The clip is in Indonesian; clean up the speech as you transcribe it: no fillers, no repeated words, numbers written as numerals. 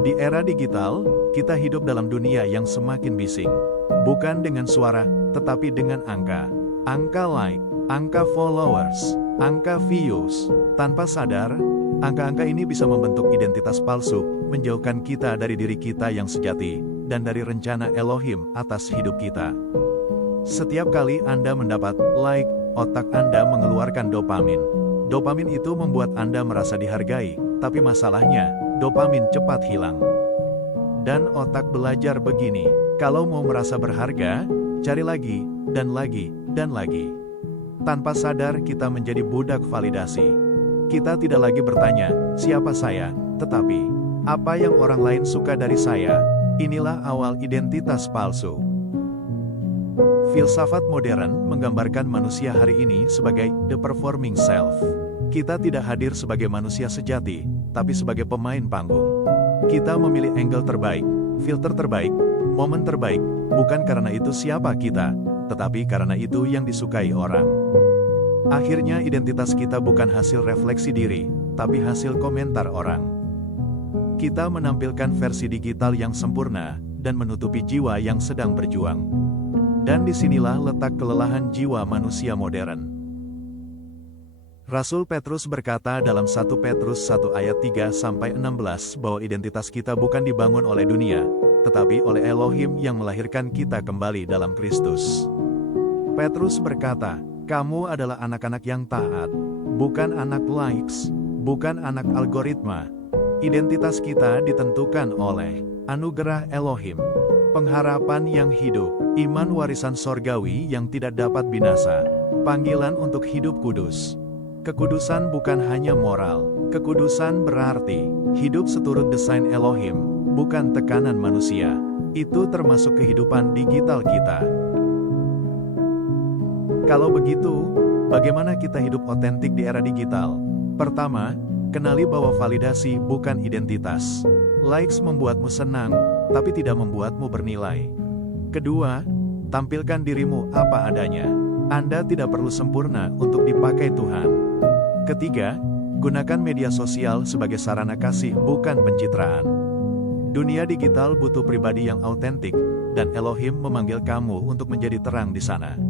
Di era digital, kita hidup dalam dunia yang semakin bising. Bukan dengan suara, tetapi dengan angka. Angka like, angka followers, angka views. Tanpa sadar, angka-angka ini bisa membentuk identitas palsu, menjauhkan kita dari diri kita yang sejati, dan dari rencana Elohim atas hidup kita. Setiap kali Anda mendapat like, otak Anda mengeluarkan dopamin. Dopamin itu membuat Anda merasa dihargai, tapi masalahnya, dopamin cepat hilang. Dan otak belajar begini, kalau mau merasa berharga, cari lagi, dan lagi, dan lagi. Tanpa sadar kita menjadi budak validasi. Kita tidak lagi bertanya, siapa saya, tetapi, apa yang orang lain suka dari saya? Inilah awal identitas palsu. Filsafat modern menggambarkan manusia hari ini sebagai the performing self. Kita tidak hadir sebagai manusia sejati, tapi sebagai pemain panggung. Kita memilih angle terbaik, filter terbaik, momen terbaik, bukan karena itu siapa kita, tetapi karena itu yang disukai orang. Akhirnya identitas kita bukan hasil refleksi diri, tapi hasil komentar orang. Kita menampilkan versi digital yang sempurna, dan menutupi jiwa yang sedang berjuang. Dan disinilah letak kelelahan jiwa manusia modern. Rasul Petrus berkata dalam 1 Petrus 1 ayat 3-16 bahwa identitas kita bukan dibangun oleh dunia, tetapi oleh Elohim yang melahirkan kita kembali dalam Kristus. Petrus berkata, kamu adalah anak-anak yang taat, bukan anak likes, bukan anak algoritma. Identitas kita ditentukan oleh anugerah Elohim, pengharapan yang hidup, iman warisan sorgawi yang tidak dapat binasa, panggilan untuk hidup kudus. Kekudusan bukan hanya moral, kekudusan berarti hidup seturut desain Elohim, bukan tekanan manusia. Itu termasuk kehidupan digital kita. Kalau begitu, bagaimana kita hidup otentik di era digital? Pertama, kenali bahwa validasi bukan identitas. Likes membuatmu senang, tapi tidak membuatmu bernilai. Kedua, tampilkan dirimu apa adanya. Anda tidak perlu sempurna untuk dipakai Tuhan. Ketiga, gunakan media sosial sebagai sarana kasih, bukan pencitraan. Dunia digital butuh pribadi yang autentik, dan Elohim memanggil kamu untuk menjadi terang di sana.